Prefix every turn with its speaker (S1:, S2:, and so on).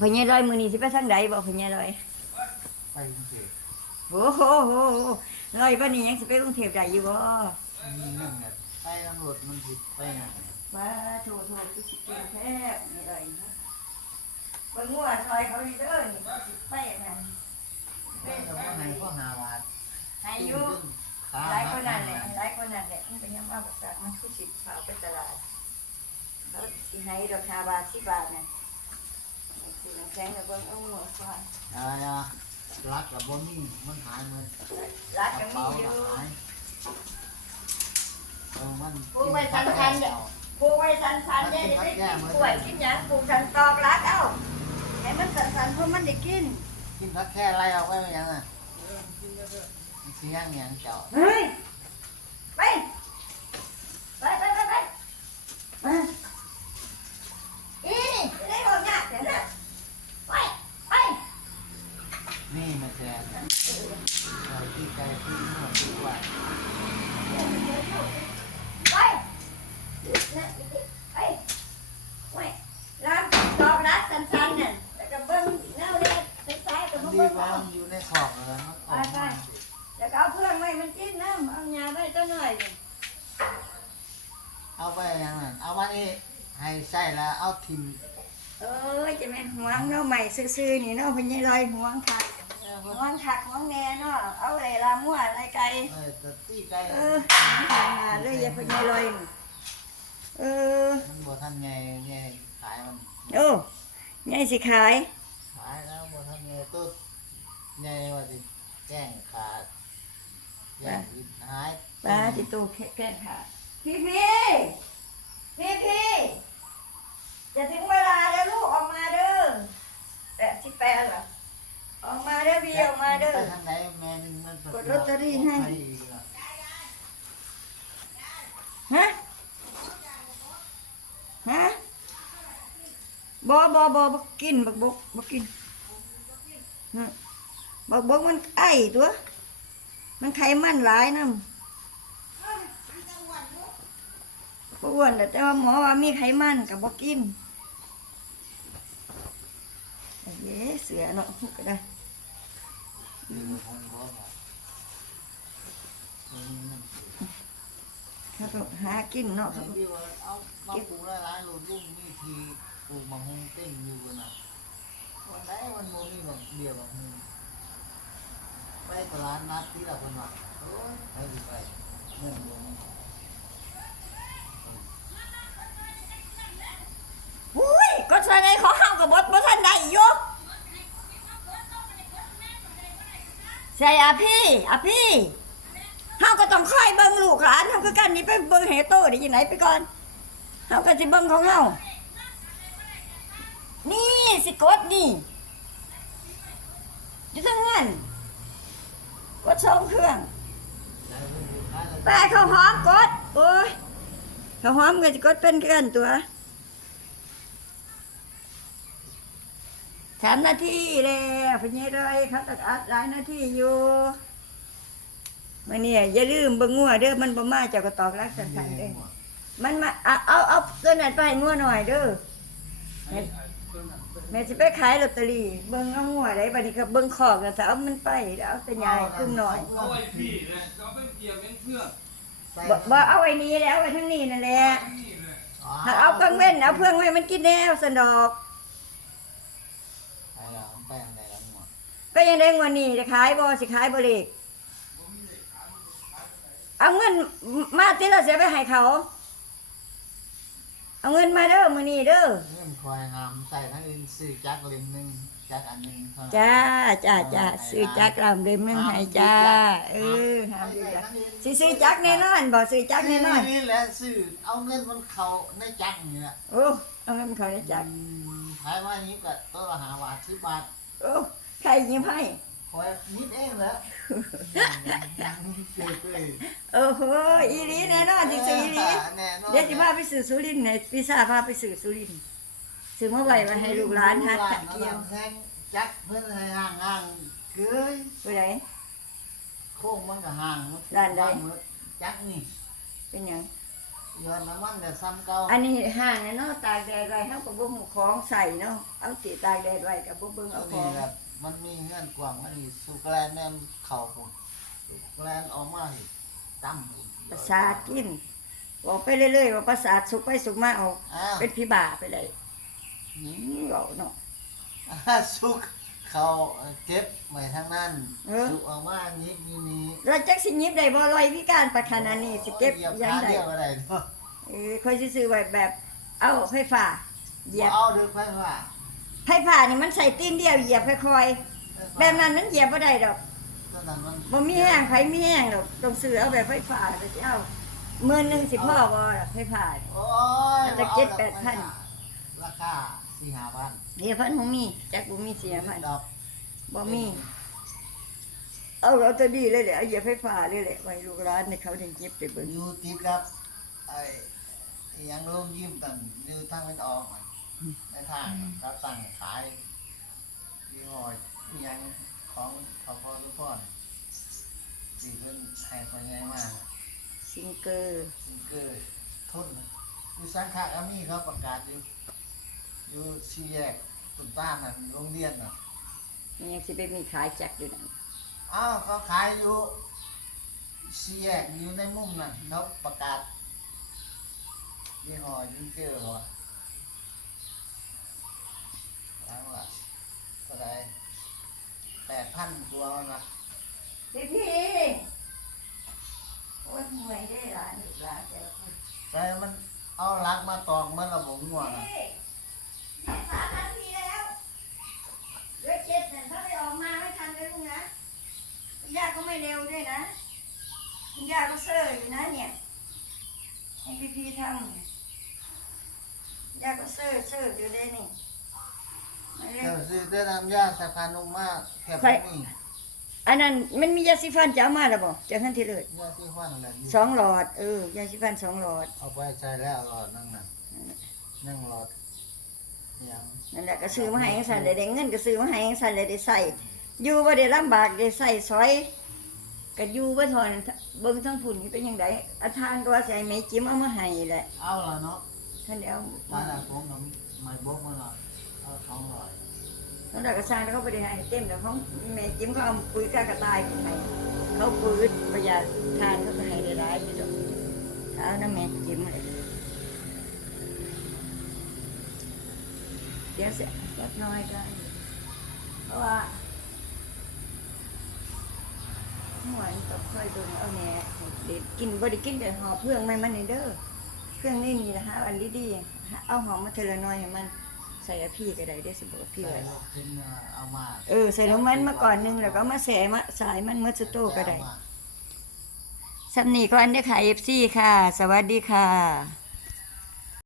S1: พญาลอยมือนี้สิไปทางใดบอกพญาลอย
S2: ไปกรุงเทพ
S1: โอ้โหโหโหลอยวันนี้ยังสิไปกรุงเทพได้อยู่บ่
S2: มีเรื่องเนี่ยไปตำรวจมันผิดไปไหน
S1: มาโทรโทรคือสิเก่งแท้นี่เลยนะเบิ่งว่าซอยเขานี่เด้อนี่บ่สิไปนั่น
S2: ไปแต่ว่าไหนก็หาว่า
S1: ให้อยู่
S2: ตา
S1: หลายคนนั่นแหละหลายคนนั่นแหละมันเป็นยังว่าแบบนั้นมันคือสิพาไปตลาดเขาสิให้ราคาบาทสิบบาทน่ะสิน้ำ แข็งกับเบิ่งเอาหัวซอย
S2: อะไรอะรักกับบนนี่มันหายหมัน
S1: รัก
S2: ก
S1: กั
S2: ระ
S1: นมี
S2: เป๋า
S1: อยู่
S2: หายเออมัน
S1: ปลูกไว้ทันๆเนี่ยปลูกไว้สันๆเนี่ยจะได้กินกล้วยกินหยังปลูกสันตอกรักเอาให้มันสันๆเพราะมันได้กิน
S2: กินพักแค่ไรเอาไว้ไม่ยังอะมันเสียงอย่างเจ้า
S1: เฮ้ยไปไปไปไปไปมาอีนี่จะได้บอกยากเดี๋ยวนะไปไป
S2: นี่มาแชร์เราที่ใจที่หนวดที่ว่า
S1: ไปนะไปไปร้านตอกรักสันๆน่ะแล้ว ก็เบิ้งแนวเล็กซ้ายๆกับเบิ้ง
S2: ดี
S1: เบิ้ง
S2: ว่า
S1: เอา
S2: มันอยู่ในขอบเลยมันออกมา
S1: แล้วก็เอาเพื่อนไว้มันกินน้ำเอาหญ้าไว้ตัวหน่อยนี่
S2: เอาไปยังไงเอาไว้ให้ใส่แล้วเอาทิม
S1: เอ้ยจะแม่นห่วงเนาะใหม่ซื่อๆนี่เนาะเพิ่นยังลอยห่วงคัก ห่วงคักห่วงแน่เนาะเอาอะไรละมั่วอะไรไก่
S2: เออแต่ตีไก่
S1: เออหามาเลยอย่าเพิ่นยังลอยนี่เออ
S2: มันบ่ทันไงไงขายมัน
S1: โอ้ยายสิขาย
S2: ขายแล้วบ่ทันไงตุ๊ดไงว่าสิแจ้งขาดแจ้งหาย
S1: ปลาจิตูแค่ค่ะพี่พี่พี่พี่จะถึงเวลาแล้วลูกออกมาเด้อแปดสิบแปดเหรอออก มาเด้อพี่ออกมาเด้อ
S2: ไปทางไหนแม่นึงมัน
S1: กดลอตเตอรี่ให้
S2: ไปอีกแล้ว
S1: ฮะ ฮะบอบอบอบักกินบักบกบักกินฮะบักบกมันไอตัว มันไขมันหลายน้ำบ่อ้วนแต่แต่ว่าหมอว่ามีไขมันกับบักกินเย้เสือเนาะก็ได้ เขาก็หากินเนาะเขาก็
S2: ที่ว่าเอามาปลูกหลายๆโลดลุ่มนี่ทีปลูกมะฮงเต้งอยู่กันนะวันไหนวันโมนี่แบบเดียวแบบนึงไปตลาดนัดที่ละคนว่าโอ้ยไปสิไปเงินบ่มี
S1: อุ้ยก็แสดงเขาห้ามกับบดบ่ทันได้อีกอยู่ ใส่อาพี่อาพี่เฮาก็ต้องคอยเบิ่งลูกหลานเฮาคือกันนี่ไปเบิ่งเหโตได้ยังไงไปก่อนเฮาก็สิเบิ่งของเฮานี่สิกดนี่อยู่ทางนั้นกดสองเครื่อง
S2: ใจเพิ่อยู่ท้ายแล้ว
S1: แปะข้าหอมกดโอ้ยข้าหอมก็จะกดเป็นกันตัว สามนาทีแล้วพี่นี่เลยเขาตัดอัดหลายนาทีอยู่มันเนี่ยอย่าลืมเบิ่งงัวเด้อมันบ่มาเจ้าก็ตอกรักสันสันเด้อมันมาเอาเอาเอาตัวนั้นไปให้งัวหน่อยเด้อแม่แม่สิไปขายลอตเตอรี่เบิ่งเอางัวได้บัดนี้ก็เบิ่งขอกกันแต่เอามันไปเอาแต่ใหญ่ขึ้นหน่อย
S3: เอาไว้พี่นะเราไปเกี่ยวเองเพื่อน
S1: บ่บ่เอาไว้นี้แล้วเอาไว้ทั้งนี้นั่นแหละ
S3: นี่เลย
S1: ถ้าเอากังเว้นเอาเพื่องไว้มันกินแนวสันดอก
S2: ไปแล้วไปทางไหนแล้วหมด
S1: ก็ยังได้งวันนี้จะขายบ่สิขายบ่เล็กเอาเงินมาที่เราเสียไปให้เขา เอาเงินมาเด้อมื้อนี้เด้อ
S2: เงินคอยหามใส่ทั้งอื่นซื้อจักรเล่มหนึงจักรอันหนึงเท่านั้น
S1: จ้าจ้าจ้าซื้อจักรลำเดิมนึงให้จ้าเออหามดีจ้ะสิซื้อจักรแน่นอนบ่ซื้อจักรแน่นอน
S2: นี่แหละซื้อเอาเงินมันเข้าในจักรนี่แหละ
S1: โอ้เอาเงินเขาได้จักร
S2: ขายว่านี้ก็ตัวละหาบาทสิบบาท
S1: โอ้ใครยิ้มให้
S2: คอยนิดเองแหล้วยังเกิดเลย
S1: โอ้โหอีหลีแน่นอนสิซื้ออีหลี
S2: แน่นอน
S1: เดี๋ยวสิพาไปสื่อสุรินทร์เนี่ยพี่ซาพาไปสื่อสุรินทร์ซื้อมาไว้มาให้ลูกหลานฮัดตะเกียว
S2: แทงจักรเพื่อนให้ห่างห่างๆเกย
S1: ผู้ใด
S2: โค้งมันก็ห่างมัน
S1: ด้านใด
S2: จักรนี่
S1: เป็นหยัง
S2: โย้อนน้ำมันแต่ซ้ำเก่า
S1: อันนี้ห่างนะเนาะตากแดดไว้เฮาก็บ่ฮู้ของใส่เนาะเอาสิตากแดดไว้ก็บ่เบิ่ง
S2: อั
S1: เอา
S2: น
S1: ข
S2: นี้
S1: อง
S2: แบบมันมีเงื่อนกว่างมันมีสุกแลนแม่นเข่าผมสุกแลนออกมาสิตั้มผม
S1: ประสาทกินบอกไปเรื่อยๆว่าประสาทสุกไปสุกมาเอา
S2: อ้าว
S1: เป็นพี่บาไปเลยหืมเว้าเนาะ
S2: สุก เขาเก็บไว้ทางนั้น
S1: เออ
S2: สุกออกมานี้มีนี้
S1: เราจักสิหยิบได้บ่ลอยพิการปานขนาดนี้สิเก็บ
S2: หยียบ
S1: ยัง
S2: ขา
S1: ได
S2: เดียวอะไรเนาะ
S1: เออค่อยสิซื้อไว้แบบ เอาไฟฟ้าเหยียบ
S2: เอาเดือไปว่า
S1: ไฟฟ้านี่มันใส่ตีนเดียวเหยียบค่อยๆแบบนั้นมันเหยียบบ่ได้ดอก
S2: ตอนนั้นมัน
S1: บ่มีแห้งไผมีแห้งดอกต้องซื้อเอาแบบไฟฟ้าแต่สิเอาหมื่นหนึงสิพ่อบ่ล่ะไฟฟ้า
S2: โอ้ย
S1: แต่เจ็ดแปดพัน
S2: ราคา สี่ห้าพัน
S1: เดี๋ยวเพิ่นบ่มีจักบ่มีเสียพัน
S2: ดอก
S1: บ่มี เอาเอาตัวดีเลยแหละเอาเหยียบไฟฟ้าเลยแหละไว้ลูกร้านให้เขาได้เก็บได้เบิ่ง
S2: อยู่ติดกับไอ้ไอ้หยังลงยิ้มตันอยู่ทางเป็นออกอะในทางรับตังค์ขายยี่ห้ออิหยังของของพ่อทุกคนสีเพิ่นให้คนใหญ่มาก
S1: ซิงเกอร์
S2: ซิงเกอร์ทนอยู่สังขะก็มีเขาประกาศอยู่ อยู่สี่แยกตุนต้านน่ะโรงเรียนน่ะ
S1: มันยังสิไปมีขายจักอยู่นั่น
S2: อ้าวเขาขายอยู่สี่แยกอยู่ในมุมน่ะเขาประกาศยี่ห้อซิงเกอร์เหรอล้างละเท่าไหรแปดพันตัวมันนะ
S1: พี่พี่โอ้ยเมื่อยได้ร้านอีกร้านแต่ละคน
S2: แต่มันเอาลักมาตอกมันระบบง่วงอะ
S1: นี่นี่สามนาทีแล้วเดี๋ยวเจ็ดเนี่ยถ้าไม่ออกมาไม่ทันเลยลุงนะคุณย่าก็ไม่เร็วด้วยนะคุ พี่พี่ทำเนี่ยย่าก็เซ่อเซ่ออยู่เลยนี่ไม่เร็
S2: เดี๋ยววซื้อได้น้ำยาสะพานนุ่มมากแค่
S1: ใส่
S2: นี้
S1: อันนั้นมันมียาสีฟันจะเอามาแล้วบ่จะขั้นที่เลย
S2: ยาที่ฟันอะไรอยู่
S1: สองหลอดเออยาสีฟันสองหลอด
S2: เอาไปใช้แล้วหลอดนั่งน่ะนั่งหลอดยัง
S1: นั่นแหละก็ซื้อมาให้ยังสั่นเลยได้เงินก็ซื้อมาให้ยังสั่นเลยได้ใส่อยู่บ่ได้ลำบากได้ใส่ซอยก็อยู่บ่ทอนเบิ่งทั้งพุ่นนี่เป็นจังไดอาทานก็ว่าสิให้แม่จิ้มเอามาให้แหละ
S2: เอาละเนาะ
S1: ท่านเดียว
S2: มาหนักผมกับไม้บกมาหน่อยเอาสองหลอด
S1: นั่นแหละก็สร้างแล้วเขาบ่ได้ให้เต็มแล้วของแม่จิ้มเขาเอาปุ๋ยกากระต่ายให้เขาปุ๋ยประหยัดทานเขาก็ให้ได้หลายอยู่ดอกถ้าเอาน้ำแม่จิ้มเลย เดี๋ยวเสียลดน้อยได้ เพราะว่าหวานกับค่อยเบิ่งเอาแหน่เด็ดกินบ่ได้กินแต่หอเพื่องไม่มันนี่เด้อเครื่องนี่นี่นะฮะอันดีๆเอาหอมมาเทละน้อยให้มันใส่พี่ก็ได้ได้สิบอกพี่
S2: ใส่
S1: ไว้
S2: ลูกชิ้นเอามา
S1: เออใส่ลงมันมาก่อนหนึงแล้วก็มาแสมาสายมันมือสตูก็ได้
S2: เอาม
S1: นีก็อันได้อค่ะ FC ค่ะ สวัสดีค่ะ